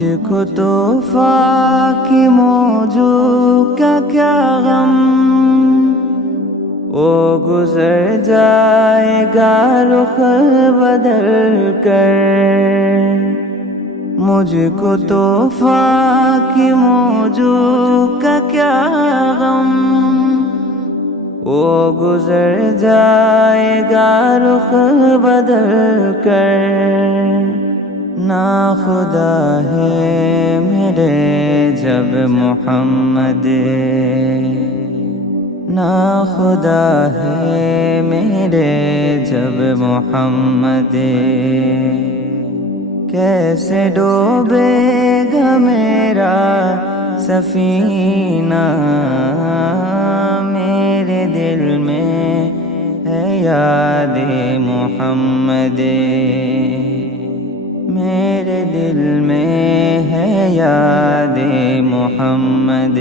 मुझको तोहफा की मौजू का क्या गम, वो गुजर जाएगा रुख बदल कर। मुझको तोहफा की मौजू का क्या गम, वो गुजर जाएगा रुख बदल कर। ना खुदा है मेरे जब मोहम्मद, ना खुदा है मेरे जब मोहम्मद। कैसे डूबेगा मेरा सफीना, मेरे दिल में है याद मोहम्मद, मेरे दिल में है याद मोहम्मद।